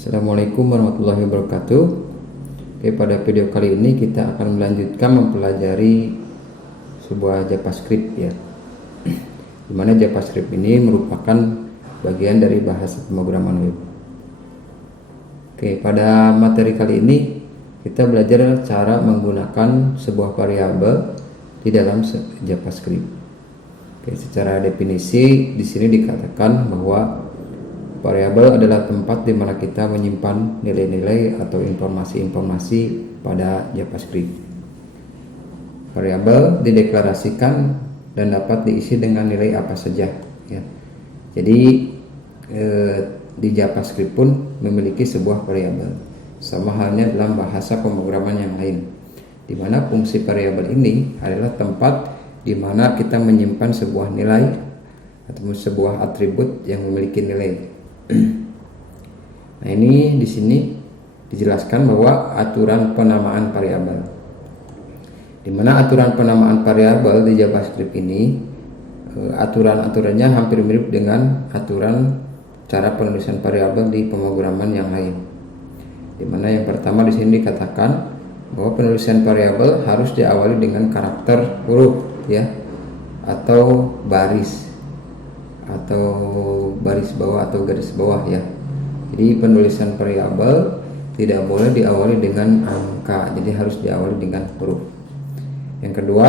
Assalamualaikum warahmatullahi wabarakatuh. Oke, pada video kali ini kita akan melanjutkan mempelajari sebuah JavaScript ya. Dimana JavaScript ini merupakan bagian dari bahasa pemrograman web. Oke, pada materi kali ini kita belajar cara menggunakan sebuah variabel di dalam JavaScript. Oke, secara definisi di sini dikatakan bahwa variabel adalah tempat di mana kita menyimpan nilai-nilai atau informasi-informasi pada JavaScript. Variabel dideklarasikan dan dapat diisi dengan nilai apa saja ya. Jadi di JavaScript pun memiliki sebuah variabel. Sama halnya dalam bahasa pemrograman yang lain, di mana fungsi variabel ini adalah tempat di mana kita menyimpan sebuah nilai atau sebuah atribut yang memiliki nilai. Nah, ini di sini dijelaskan bahwa aturan penamaan variabel. Di mana aturan penamaan variabel di JavaScript ini aturan-aturannya hampir mirip dengan aturan cara penulisan variabel di pemrograman yang lain. Di mana yang pertama di sini dikatakan bahwa penulisan variabel harus diawali dengan karakter huruf ya, atau baris bawah atau garis bawah ya. Jadi penulisan variabel tidak boleh diawali dengan angka, jadi harus diawali dengan huruf. Yang kedua,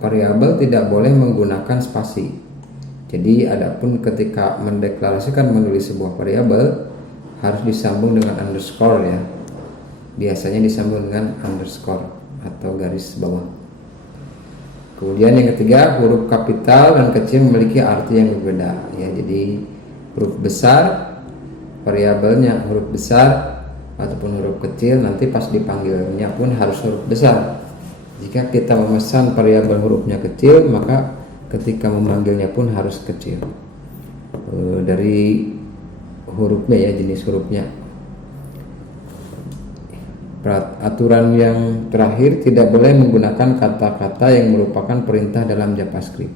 variabel tidak boleh menggunakan spasi. Jadi adapun ketika mendeklarasikan menulis sebuah variabel harus disambung dengan underscore ya. Biasanya disambung dengan underscore atau garis bawah. Kemudian yang ketiga, huruf kapital dan kecil memiliki arti yang berbeda ya. Jadi huruf besar variabelnya huruf besar ataupun huruf kecil, nanti pas dipanggilnya pun harus huruf besar. Jika kita memesan variabel hurufnya kecil, maka ketika memanggilnya pun harus kecil. Dari hurufnya ya, jenis hurufnya. Aturan yang terakhir, tidak boleh menggunakan kata-kata yang merupakan perintah dalam JavaScript,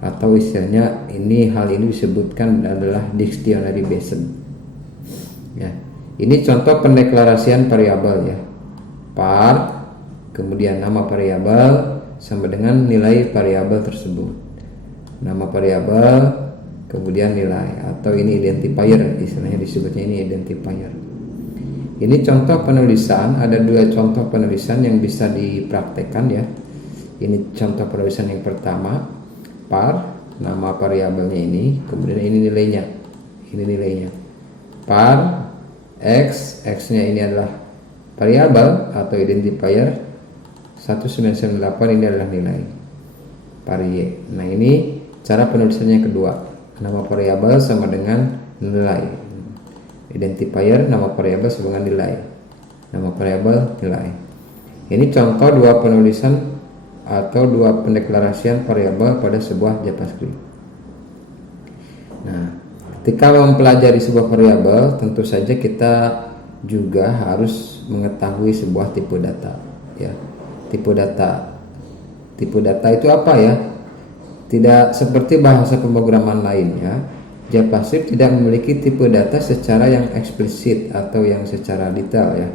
atau istilahnya hal ini disebutkan adalah dictionary based ya. Ini contoh pendeklarasian variabel ya. Var, kemudian nama variabel sama dengan nilai variabel tersebut. Nama variabel kemudian nilai, atau ini identifier, istilahnya disebutnya ini identifier. Ini contoh penulisan, ada dua contoh penulisan yang bisa dipraktekkan ya. Ini contoh penulisan yang pertama, var, nama variabelnya ini, kemudian ini nilainya. Ini nilainya. Var x-nya ini adalah variabel atau identifier 1998, ini adalah nilai var y. Nah, ini cara penulisannya yang kedua. Nama variabel sama dengan nilai. Identifier nama variabel sama dengan nilai. Nama variabel nilai. Ini contoh dua penulisan atau dua pendeklarasian variabel pada sebuah JavaScript. Nah, ketika mempelajari sebuah variabel, tentu saja kita juga harus mengetahui sebuah tipe data ya. Tipe data itu apa ya? Tidak seperti bahasa pemrograman lainnya, JavaScript tidak memiliki tipe data secara yang eksplisit atau yang secara detail ya.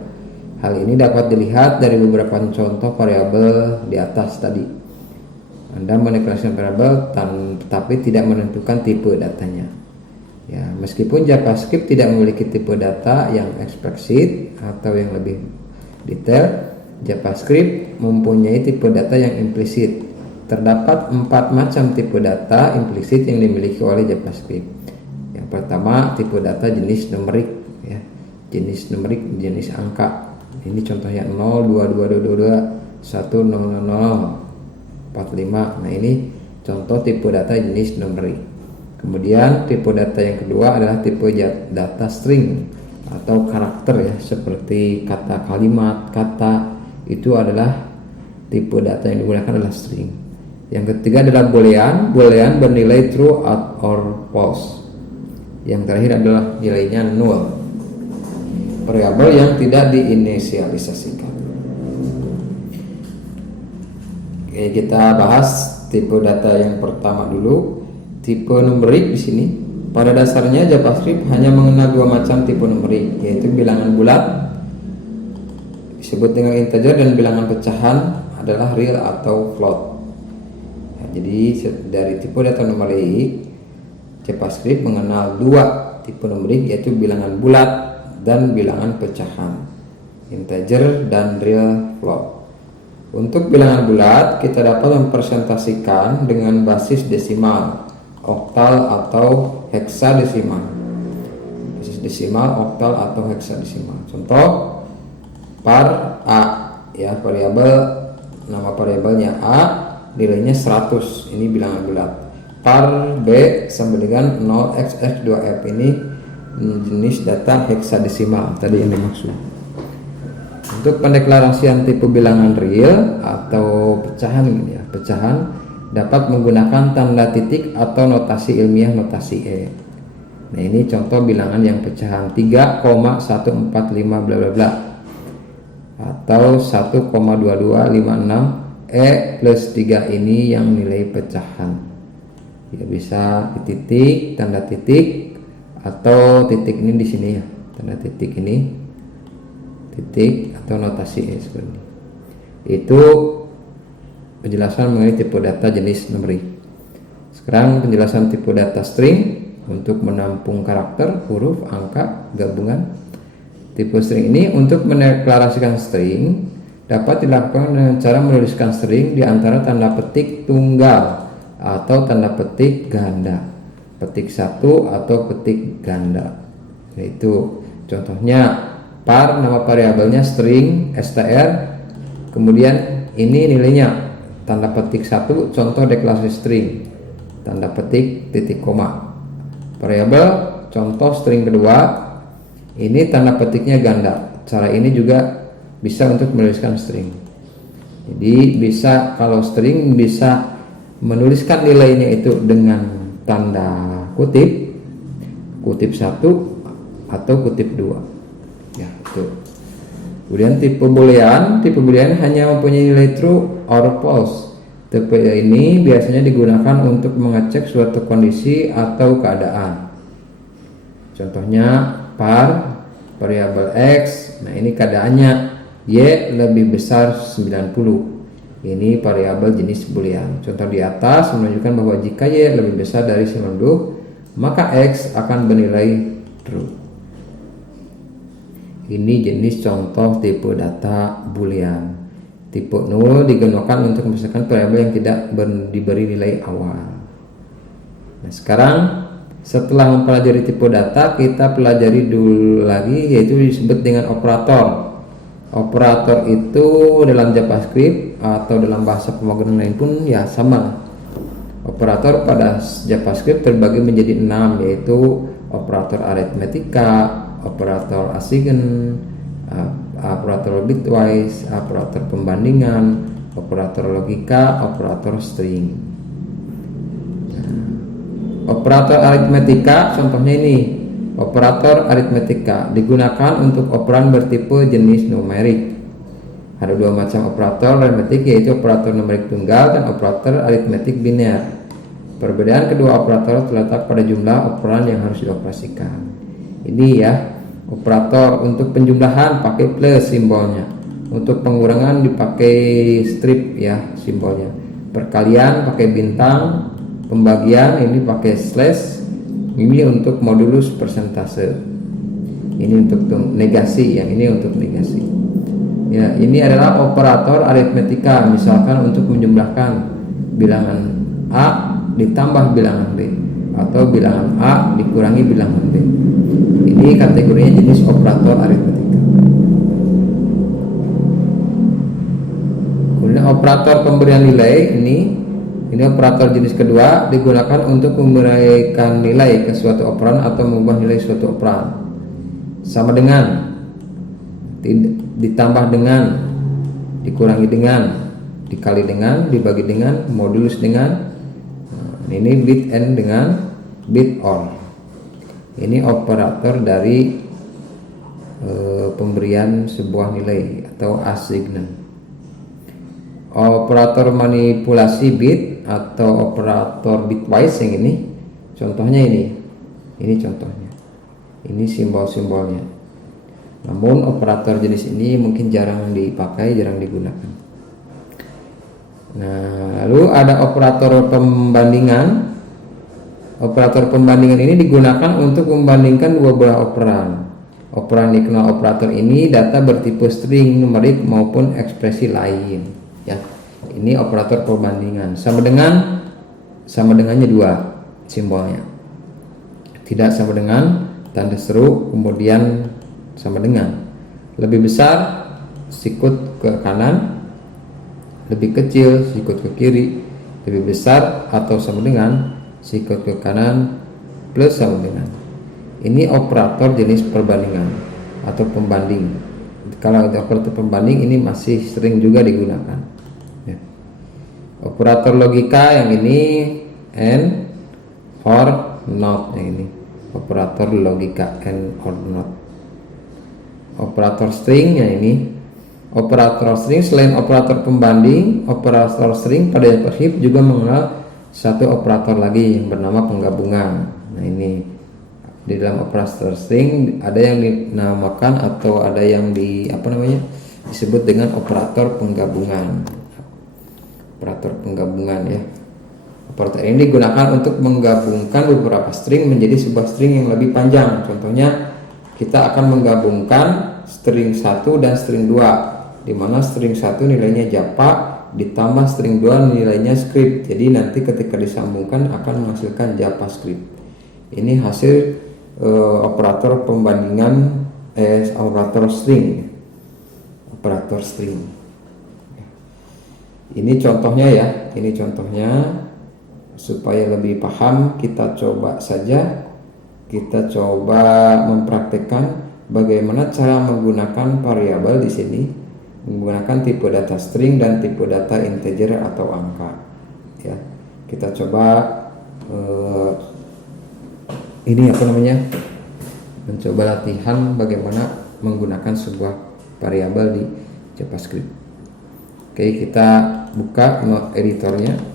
Hal ini dapat dilihat dari beberapa contoh variabel di atas tadi. Anda mendeklarasikan variabel tetapi tidak menentukan tipe datanya. Ya, meskipun JavaScript tidak memiliki tipe data yang eksplisit atau yang lebih detail, JavaScript mempunyai tipe data yang implisit. Terdapat 4 macam tipe data implisit yang dimiliki oleh JavaScript. Yang pertama, tipe data jenis numerik ya. Jenis numerik, jenis angka. Ini contohnya 0, 22, 22, 1, 0, 0, 45. Nah, ini contoh tipe data jenis numerik. Kemudian tipe data yang kedua adalah tipe data string atau karakter ya, seperti kata, kalimat, kata, itu adalah tipe data yang digunakan adalah string. Yang ketiga adalah boolean bernilai true or false. Yang terakhir adalah nilainya null. Variabel yang tidak diinisialisasikan. Oke, kita bahas tipe data yang pertama dulu. Tipe numerik di sini Pada dasarnya JavaScript hanya mengenal dua macam tipe numerik, yaitu bilangan bulat disebut dengan integer dan bilangan pecahan adalah real atau float. Jadi dari tipe data numerik, JavaScript mengenal dua tipe numerik, yaitu bilangan bulat dan bilangan pecahan, integer dan real float. Untuk bilangan bulat kita dapat mempresentasikan dengan basis desimal, oktal atau heksadesimal. Basis desimal, oktal atau heksadesimal. Contoh par A, ya, variabel, nama variabelnya A, nilainya 100, ini bilangan bulat. Par B sama dengan 0xx2f, ini jenis data heksadesimal tadi yang dimaksud. Untuk pendeklarasian tipe bilangan real atau pecahan, ya, pecahan dapat menggunakan tanda titik atau notasi ilmiah, notasi E. Nah, ini contoh bilangan yang pecahan 3,145 bla bla bla atau 1,2256 E plus 3, ini yang nilai pecahan. Ya, bisa di titik, tanda titik, atau titik ini di sini, ya, tanda titik ini, titik atau notasi E seperti ini. Itu penjelasan mengenai tipe data jenis numerik. Sekarang penjelasan tipe data string untuk menampung karakter, huruf, angka, gabungan. Tipe string ini untuk mendeklarasikan string dapat dilakukan dengan cara menuliskan string di antara tanda petik tunggal atau tanda petik ganda, petik satu atau petik ganda. Yaitu contohnya par, nama variabelnya string str, kemudian ini nilainya tanda petik 1, contoh deklarasi string, tanda petik titik koma. Variabel contoh string kedua, ini tanda petiknya ganda. Cara ini juga bisa untuk menuliskan string. Jadi bisa, kalau string bisa menuliskan nilainya itu dengan tanda kutip, kutip 1 atau kutip 2. Ya, itu. Kemudian tipe boolean hanya mempunyai nilai true or false. Tipe ini biasanya digunakan untuk mengecek suatu kondisi atau keadaan. Contohnya par variabel x, nah ini keadaannya y lebih besar 90. Ini variabel jenis boolean. Contoh di atas menunjukkan bahwa jika y lebih besar dari 90, maka x akan bernilai true. Ini jenis contoh tipe data boolean. Tipe 0 digunakan untuk memisahkan variabel yang tidak diberi nilai awal. Nah, sekarang setelah mempelajari tipe data, kita pelajari dulu lagi, yaitu disebut dengan operator. Operator itu dalam JavaScript atau dalam bahasa pemrograman lain pun ya sama. Operator pada JavaScript terbagi menjadi 6, yaitu operator aritmetika, operator assign, operator bitwise, operator pembandingan, operator logika, operator string. Operator aritmetika contohnya ini. Operator aritmetika digunakan untuk operan bertipe jenis numerik. Ada dua macam operator aritmetik, yaitu operator numerik tunggal dan operator aritmetik biner. Perbedaan kedua operator terletak pada jumlah operan yang harus dioperasikan. Ini ya, operator untuk penjumlahan pakai plus simbolnya, untuk pengurangan dipakai strip ya simbolnya, perkalian pakai bintang, pembagian ini pakai slash, ini untuk modulus persentase, ini untuk negasi, yang ini untuk negasi. Ya, ini adalah operator aritmetika, misalkan untuk menjumlahkan bilangan A ditambah bilangan B atau bilangan A dikurangi bilangan B. Ini kategorinya jenis operator aritmetika. Kemudian operator pemberian nilai, ini operator jenis kedua digunakan untuk memberikan nilai ke suatu operan atau mengubah nilai suatu operan. Sama dengan, ditambah dengan, dikurangi dengan, dikali dengan, dibagi dengan, modulus dengan. Ini bit and dengan bit or. Ini operator dari pemberian sebuah nilai atau assignment. Operator manipulasi bit atau operator bitwise yang ini, contohnya ini. Ini contohnya, ini simbol-simbolnya. Namun operator jenis ini mungkin jarang dipakai, jarang digunakan. Nah, lalu ada operator pembandingan. Operator pembandingan ini digunakan untuk membandingkan dua buah operan. Operan dikenal operator ini data bertipe string, numerik maupun ekspresi lain. Ya, ini operator pembandingan. Sama dengannya dua simbolnya. Tidak sama dengan, tanda seru, kemudian sama dengan. Lebih besar sikut ke kanan, lebih kecil sikut ke kiri, lebih besar atau sama dengan sikut ke kanan plus sama dengan. Ini operator jenis perbandingan atau pembanding. Kalau operator pembanding ini masih sering juga digunakan ya. Operator logika yang ini and or not, yang ini operator logika and or not. Operator string yang ini operator string. Selain operator pembanding, operator string pada JavaScript juga mengenal satu operator lagi yang bernama penggabungan. Nah, ini di dalam operator string ada yang dinamakan atau ada yang disebut dengan operator penggabungan. Operator penggabungan ya. Operator ini digunakan untuk menggabungkan beberapa string menjadi sebuah string yang lebih panjang. Contohnya, kita akan menggabungkan string 1 dan string 2, di mana string 1 nilainya Java ditambah string 2 nilainya script. Jadi nanti ketika disambungkan akan menghasilkan JavaScript. Ini hasil operator pembandingan operator string. Operator string. Ini contohnya ya, ini contohnya. Supaya lebih paham, kita coba mempraktekkan bagaimana cara menggunakan variabel di sini, menggunakan tipe data string dan tipe data integer atau angka. Ya, kita coba mencoba latihan bagaimana menggunakan sebuah variabel di JavaScript. Oke, kita buka editornya.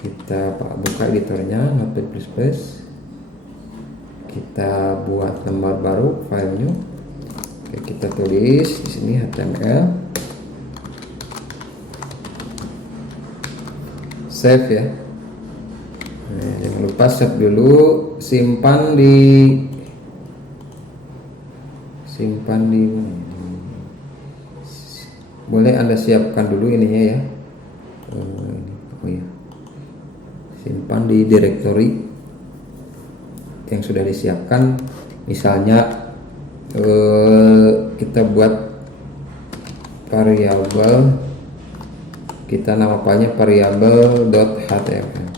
Kita buka editornya, Notepad++. Kita buat lembar baru, file new. Oke, kita tulis di sini HTML. Save ya. Nah, jangan lupa save dulu, simpan di boleh Anda siapkan dulu ininya ya. Simpan di directory yang sudah disiapkan. Misalnya kita buat variabel, kita nama filenya variabel.html.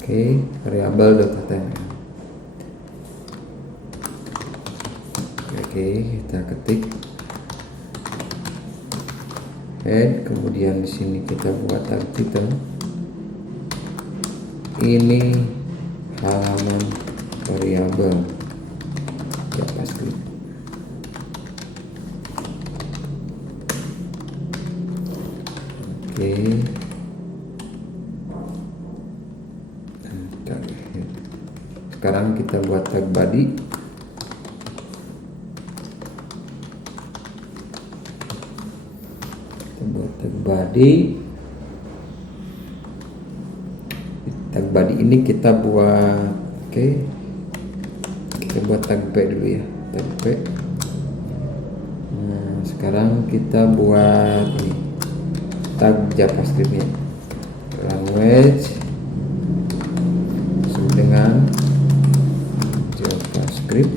Oke, variabel.html. Oke, kita ketik head, kemudian di sini kita buat tag title. Ini halaman variabel JavaScript. Oke. Sekarang kita buat tag body. Kita buat tag body. Tag body ini kita buat, kita buat tag P dulu ya, tag P. Nah, sekarang kita buat ini, tag JavaScriptnya, language dengan JavaScript.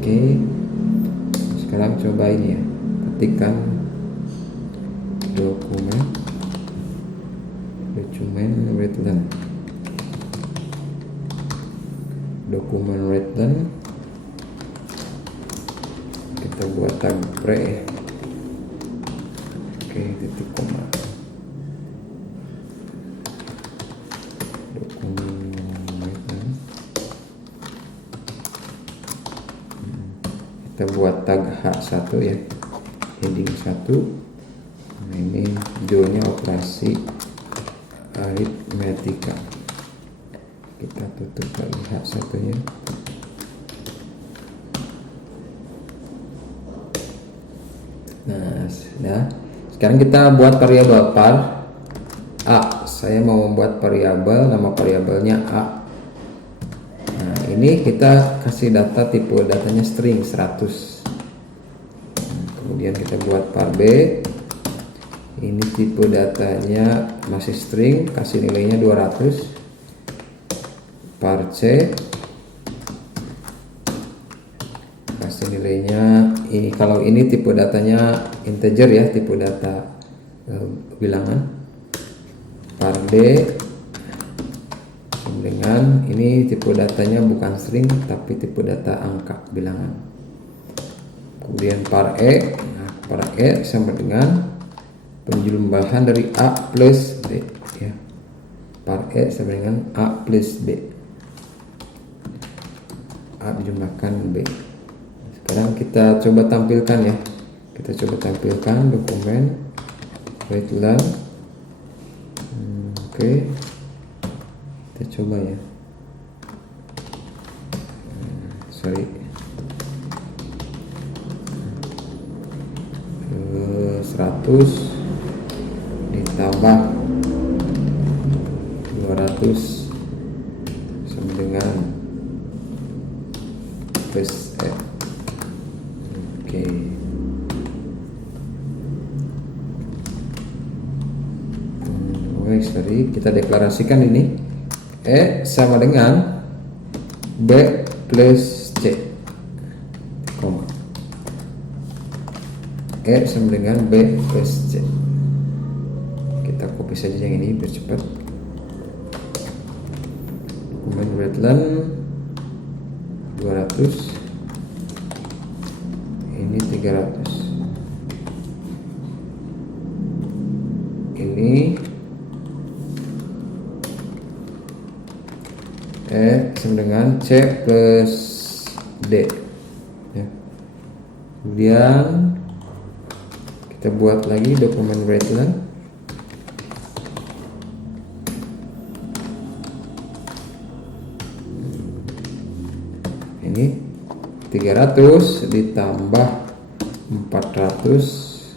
Oke, sekarang coba ini ya, ketikkan dokumen return. Kita buat tag pre. Oke, titik koma. Dokumen return. Kita buat tag H1 ya, heading 1. Nah, ini judulnya operasi aritmetika. Kita tutup lagi hak satunya. Nah, sudah. Sekarang kita buat variabel par A. Saya mau membuat variabel, nama variabelnya A. Nah, ini kita kasih data, tipe datanya string 100. Kemudian kita buat par B. Ini tipe datanya masih string, kasih nilainya 200. Par C, kasih nilainya ini. Kalau ini tipe datanya integer ya, tipe data bilangan. Par D dengan ini tipe datanya bukan string tapi tipe data angka bilangan. Kemudian par E, nah, par E sama dengan penjumlahan dari A plus B ya. Par E sama dengan A plus B. A dijumlahkan B. Sekarang kita coba tampilkan ya. Kita coba tampilkan dokumen write-learn. Oke. Kita coba ya. Sorry. 100 ditambah 200 sama dengan plus F. Oke. Sorry, kita deklarasikan ini E sama dengan B plus C, koma. E sama dengan B plus C. Kita copy saja yang ini biar cepat. Dokumen write-learn 200, ini 300, ini E sama dengan C plus D ya. Kemudian kita buat lagi dokumen write-learn. Ini 300 ditambah 400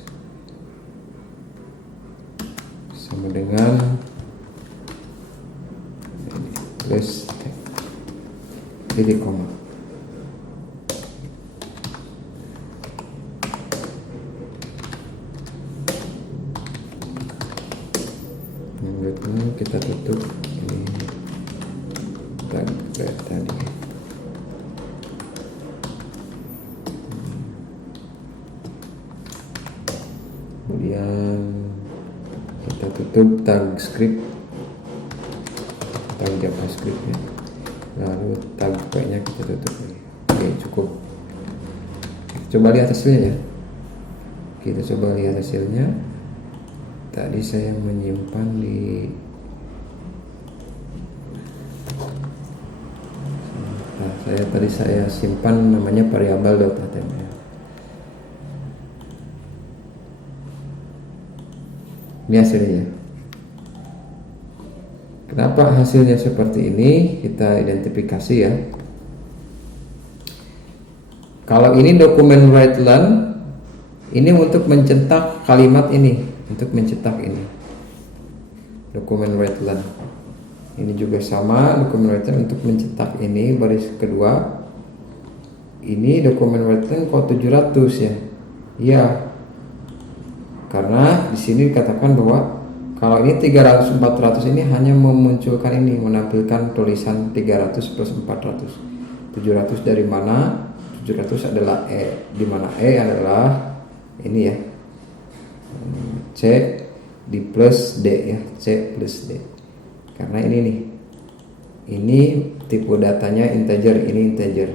sama dengan plus titik koma. Kita tutup ini tadi. Kemudian kita tutup tag script, tag JavaScript ya. Lalu tag P-nya kita tutup lagi. Oke, cukup. Kita coba lihat hasilnya ya. Kita coba lihat hasilnya. Tadi saya menyimpan di saya simpan namanya variabel.html. Ini hasilnya. Kenapa hasilnya seperti ini? Kita identifikasi ya. Kalau ini dokumen write-learn, ini untuk mencetak kalimat ini, untuk mencetak ini. Dokumen write-learn. Ini juga sama, dokumen write-learn untuk mencetak ini baris kedua. Ini dokumen write-learn kode 700 ya. Iya. Karena di sini dikatakan bahwa kalau ini 300 400 ini hanya memunculkan ini, menampilkan tulisan 300 plus 400. 700 dari mana? 700 adalah E, di mana E adalah ini ya. C di plus D ya, C plus D. Karena ini nih. Ini tipe datanya integer, ini integer,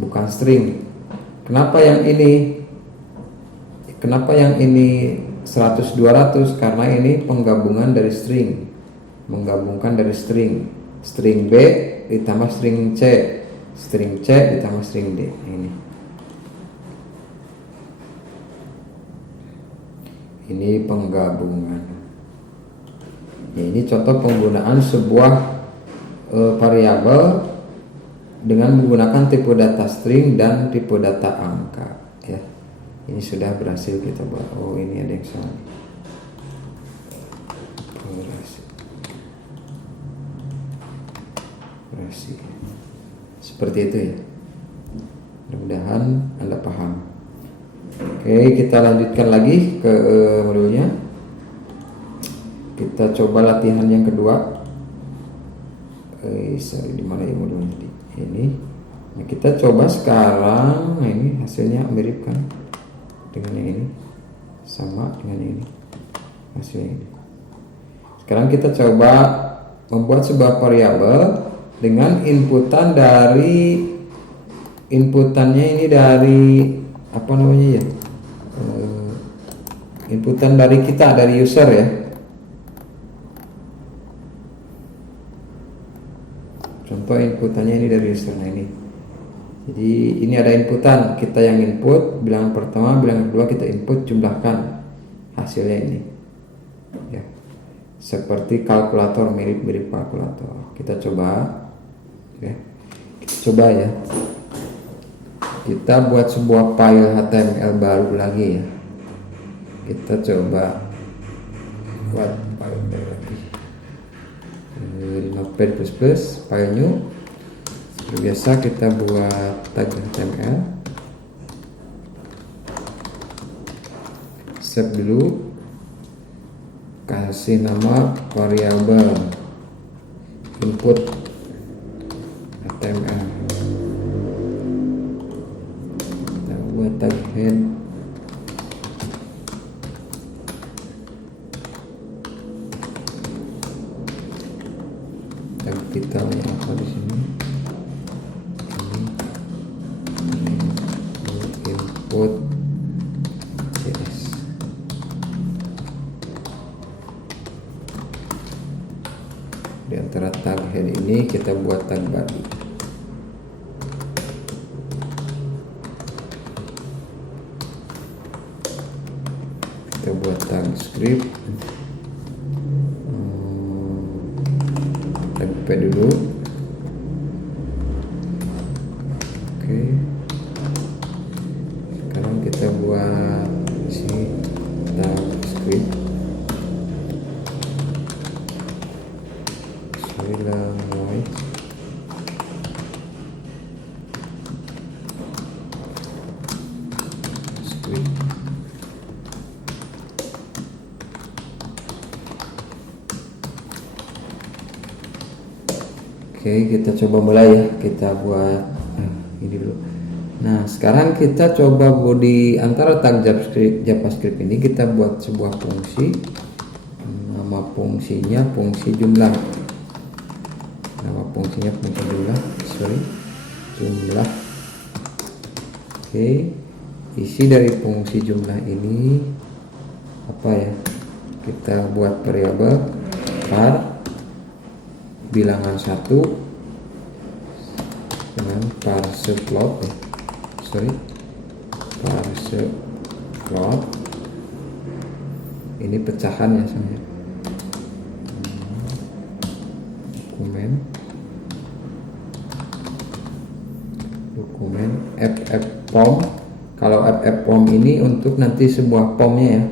bukan string. Kenapa yang ini 100 200? Karena ini penggabungan dari string, menggabungkan dari string B ditambah string C ditambah string D. Ini penggabungan. Ya, ini contoh penggunaan sebuah variabel dengan menggunakan tipe data string dan tipe data angka ya. Ini sudah berhasil kita buat. Oh, ini ada yang salah. Berhasil. Seperti itu ya. Mudah-mudahan Anda paham. Oke, kita lanjutkan lagi ke modulnya. Kita coba latihan yang kedua. Di mana ya modulnya tadi? Ini. Nah, kita coba sekarang. Nah, ini hasilnya mirip kan dengan yang ini, sama dengan yang ini hasilnya ini. Sekarang kita coba membuat sebuah variabel dengan inputannya ini dari apa namanya ya, inputan dari kita, dari user ya. Contoh inputannya ini dari user. Nah, ini jadi ini ada inputan, kita yang input bilangan pertama, bilangan kedua kita input, jumlahkan hasilnya ini ya, seperti kalkulator, mirip-mirip kalkulator. Kita coba ya, kita buat sebuah file HTML baru lagi ya. Kita coba buat file baru lagi di Notepad++, file new. Biasa kita buat tag HTML, save dulu, kasih nama variabel input HTML, kita buat tag head, tag kita apa di sini, input JS. Di antara tag head ini kita buat tag body. Kita buat tag script, tag p dulu. Oke. Sekarang kita buat sini tag script. Language. Script. Oke, kita coba mulai ya. Kita buat ini dulu. Nah, sekarang kita coba di antara tag JavaScript ini kita buat sebuah fungsi. Nama fungsinya fungsi jumlah. Nama fungsinya fungsi jumlah. Oke, isi dari fungsi jumlah ini apa ya? Kita buat variabel var bilangan 1 dengan parse float parse float. Ini pecahan ya sebenarnya. Dokumen ffpom. Kalau ffpom ini untuk nanti sebuah pomnya ya,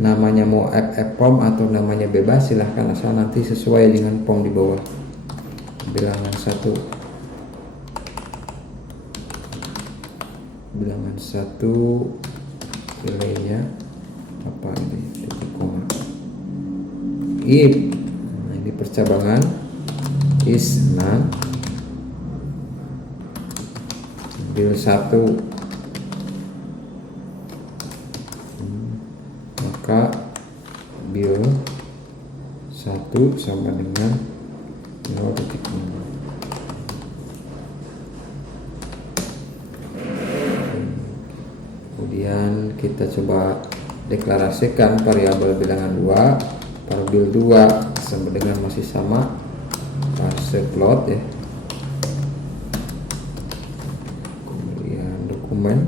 namanya mau ffpom atau namanya bebas, silahkan asal nanti sesuai dengan pom di bawah. Bilangan 1 nilainya apa ini, titik koma, if. Nah, ini percabangan is none, bil 1 maka bil 1 sama dengan 0.0. Kemudian kita coba deklarasikan variabel bilangan 2, variabel 2 sama dengan masih sama parse float ya. Kemudian dokumen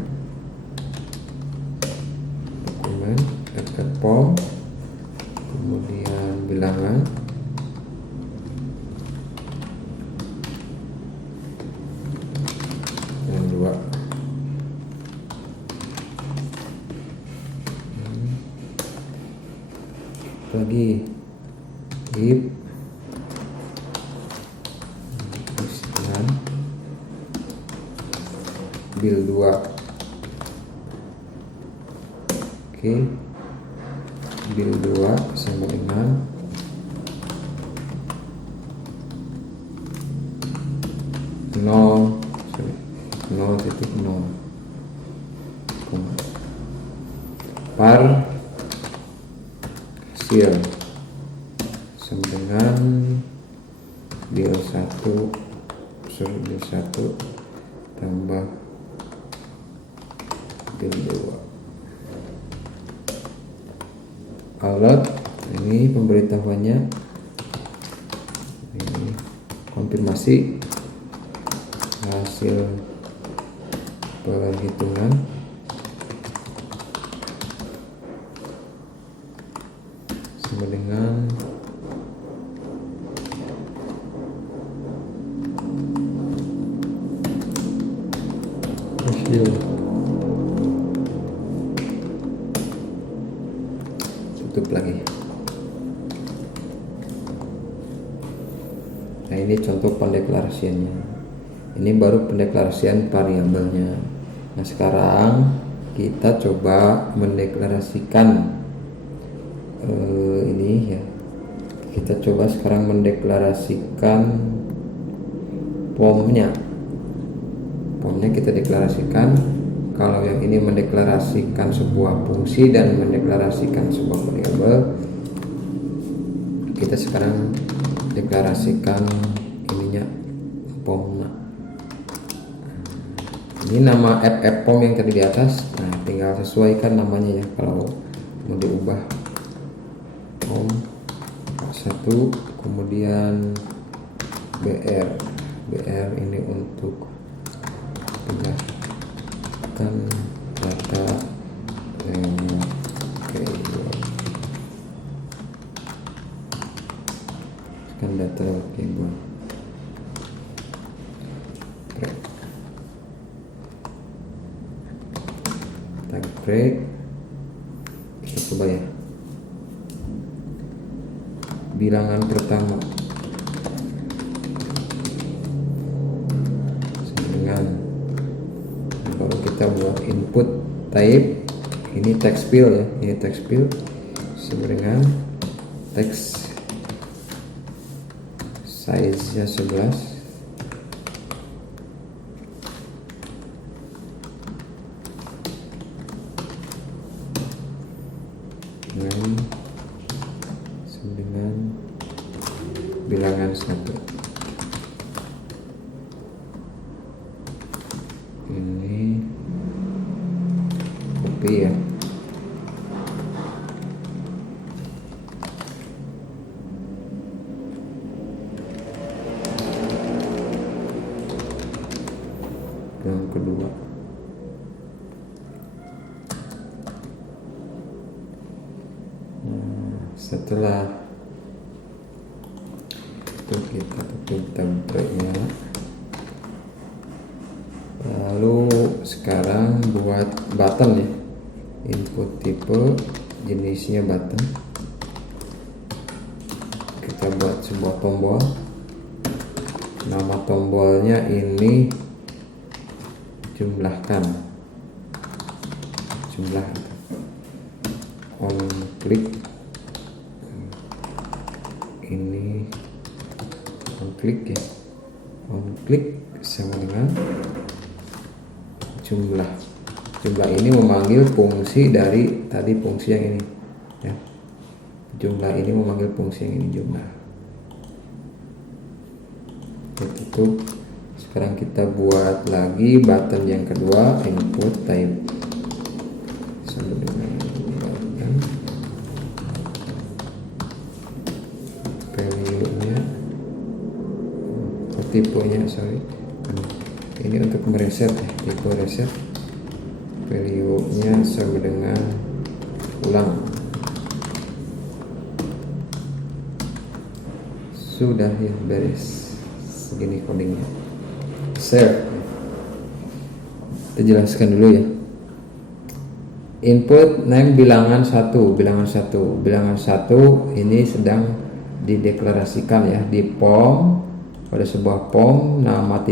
ffpom, kemudian bilangan lagi if dengan build 2. Oke, build 2 sama dengan nol titik nol par hasil sama dengan build 1 tambah build 2. Alert, ini pemberitahuannya, ini konfirmasi hasil perhitungan sama dengan hasil. Tutup lagi. Nah, ini contoh pendeklarasiannya. Ini baru pendeklarasian variabelnya. Nah, sekarang kita coba mendeklarasikan ini ya. Kita coba sekarang mendeklarasikan pomnya. Pomnya kita deklarasikan. Kalau yang ini mendeklarasikan sebuah fungsi dan mendeklarasikan sebuah variabel, kita sekarang deklarasikan ininya pomnya. Ini nama ff pom yang tadi di atas. Nah, tinggal sesuaikan namanya ya kalau mau diubah. Pom 1 kemudian br ini untuk pindahkan data keyboard. Kita break, kita coba ya. Bilangan pertama dengan baru kita buat input type, ini text field ya, ini text field sama dengan text size nya 11 dengan bilangan 1. Ini copy ya. Yang kedua setelah itu kita tutup template-nya. Lalu sekarang buat button ya, input tipe jenisnya button, kita buat sebuah tombol. Nama tombolnya ini jumlah on click, ini on click ya, on click sama dengan jumlah ini memanggil fungsi dari tadi, fungsi yang ini ya. Jumlah ini memanggil fungsi yang ini, jumlah. Kita tutup. Sekarang kita buat lagi button yang kedua, input type sama dengan value-nya, tipenya ini untuk mereset ya, tipe reset, value-nya sama dengan ulang. Sudah ya, beres segini codingnya. Save. Kita jelaskan dulu ya. input name bilangan satu, bilangan satu ini sedang dideklarasikan ya di POM. Pada sebuah POM nama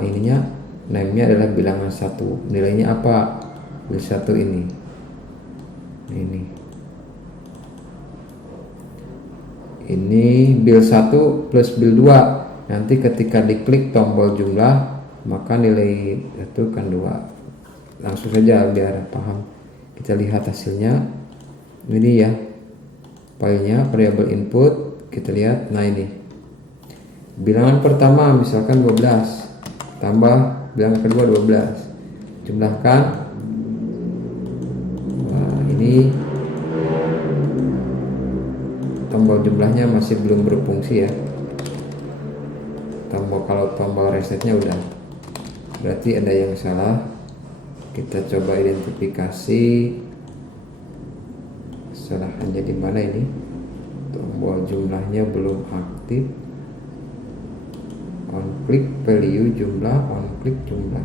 ininya name-nya adalah bilangan satu. Nilainya apa? Bil satu ini bil 1 plus bil 2. Nanti ketika diklik tombol jumlah maka nilai itu kan 2. Langsung saja biar paham, kita lihat hasilnya. Ini ya filenya, variable input, kita lihat. Nah ini bilangan pertama misalkan 12 tambah bilangan kedua 12, jumlahkan. Nah ini tombol jumlahnya masih belum berfungsi ya. Kalau tombol resetnya udah, berarti ada yang salah. Kita coba identifikasi kesalahannya di mana ini. Tombol jumlahnya belum aktif. On click value jumlah, on click jumlah.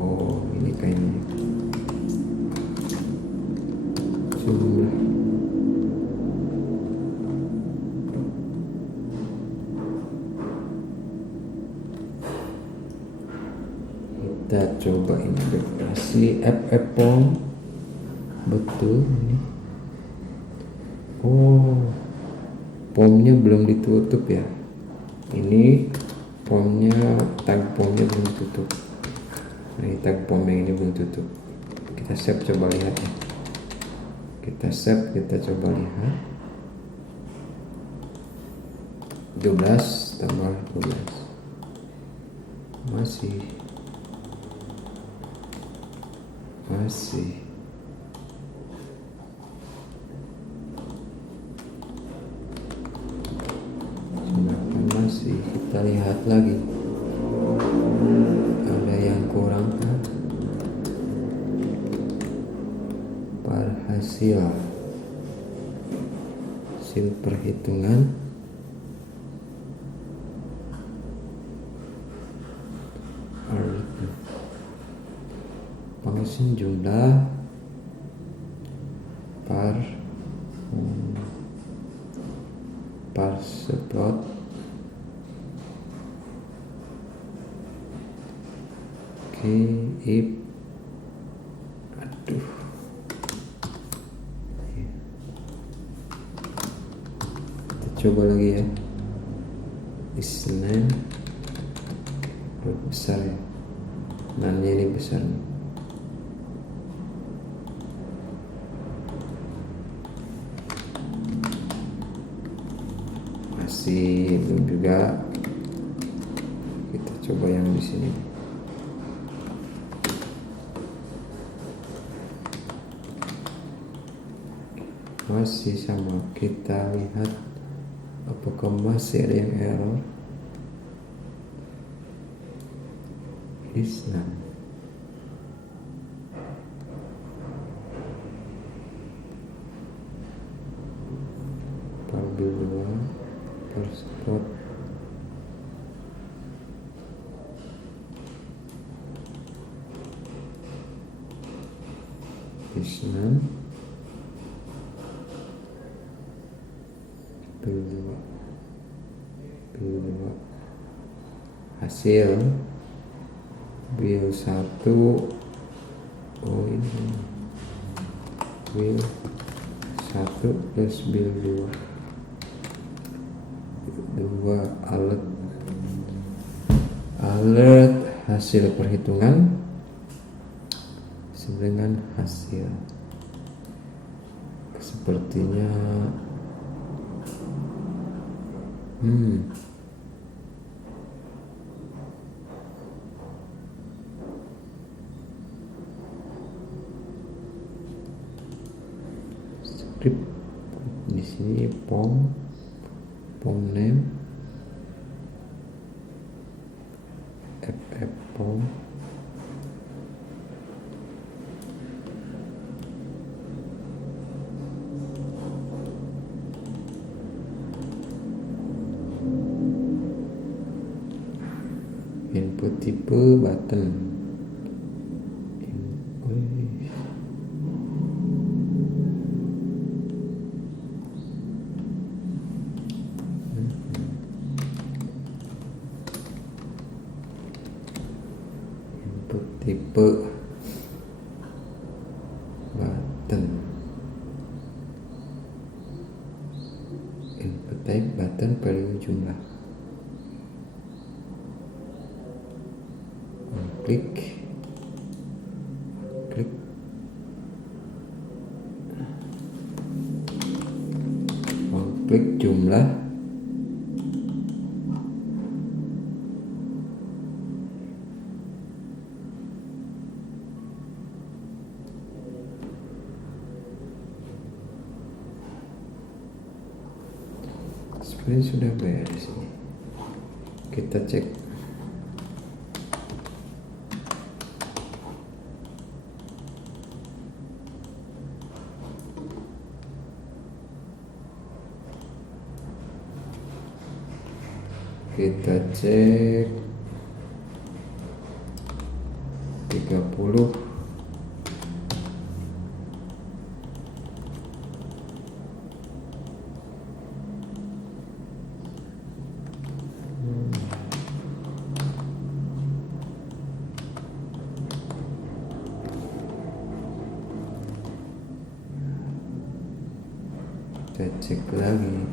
Oh ini kayaknya jumlah. Kita coba integrasi FFPOM. Betul ini. Oh, POM-nya belum ditutup ya. Ini POM-nya, tag POM-nya belum tutup. Nah, ini tag POM yang ini belum tutup. Kita save, coba lihat ya. Kita save, kita coba lihat. 12 tambah 12 masih kita lihat lagi, ada yang kurang kan? Hasil perhitungan function jumlah par plot if kita coba lagi ya. Is name besar ya, nannya ini besar nih. Masih belum juga. Kita coba yang di sini. Masih sama, kita lihat apakah masih ada yang error. Is none. Bil 2 per spot is none. Bil 2 hasil bil 1. Oh ini bil 1 plus bil 2 alert hasil perhitungan dengan hasil sepertinya script di sini POM name FFPOM input tipe button tipe button. Input type button value jumlah. Klik jumlah. Sebenarnya sudah beres ini. Kita cek. Kita cek 30. Kita cek lagi.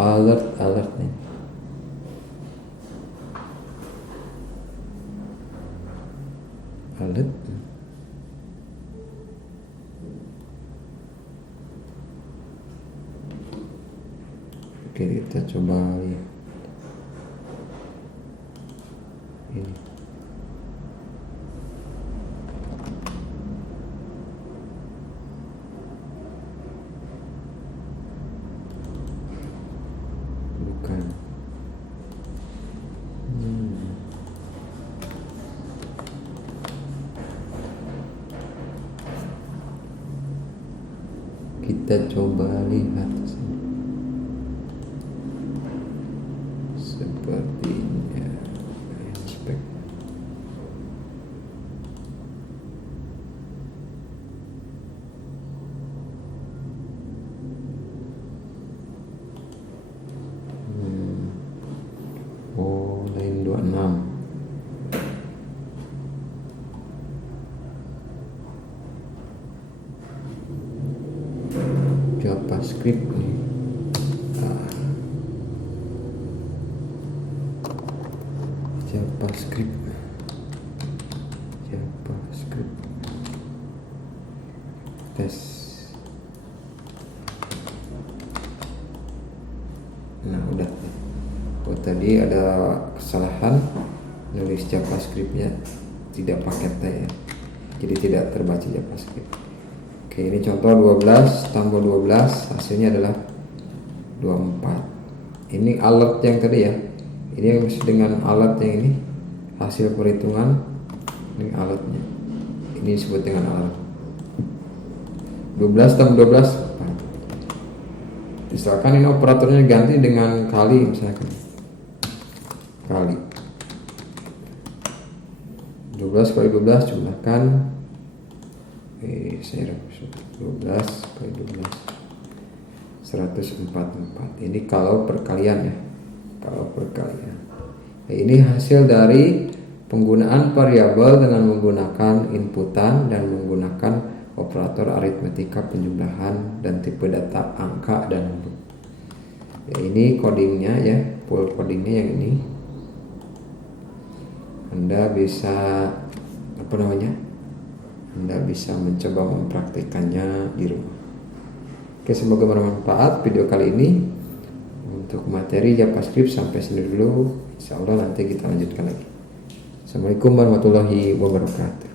Alert nih. Alert. Oke, kita coba lihat. Ini. Bukan. Kita coba lihat sini. Sepertinya inspect. Oh, line 26. JavaScript nih. JavaScript tes. Nah, udah. Oh, tadi ada kesalahan nulis JavaScript-nya tidak pakai T ya. Jadi tidak terbaca JavaScript. Oke, ini contoh 12 tambah 12 hasilnya adalah 24. Ini alert yang tadi ya. Ini dengan alat yang ini hasil perhitungan, ini alatnya. Ini disebut dengan alat. 12 tambah 12 4. Misalkan ini operatornya ganti dengan kali, misalkan kali 12 kali 12 jumlahkan. Saya 12 kali 12 144. Ini kalau perkalian ya. Kalau perkalian. Ini hasil dari penggunaan variabel dengan menggunakan inputan dan menggunakan operator aritmetika penjumlahan dan tipe data angka dan huruf. Ya, ini codingnya ya, full codingnya yang ini. Anda bisa Anda bisa mencoba mempraktikkannya di rumah. Oke, semoga bermanfaat video kali ini. Untuk materi JavaScript sampai sini dulu. Insya Allah nanti kita lanjutkan lagi. Assalamualaikum warahmatullahi wabarakatuh.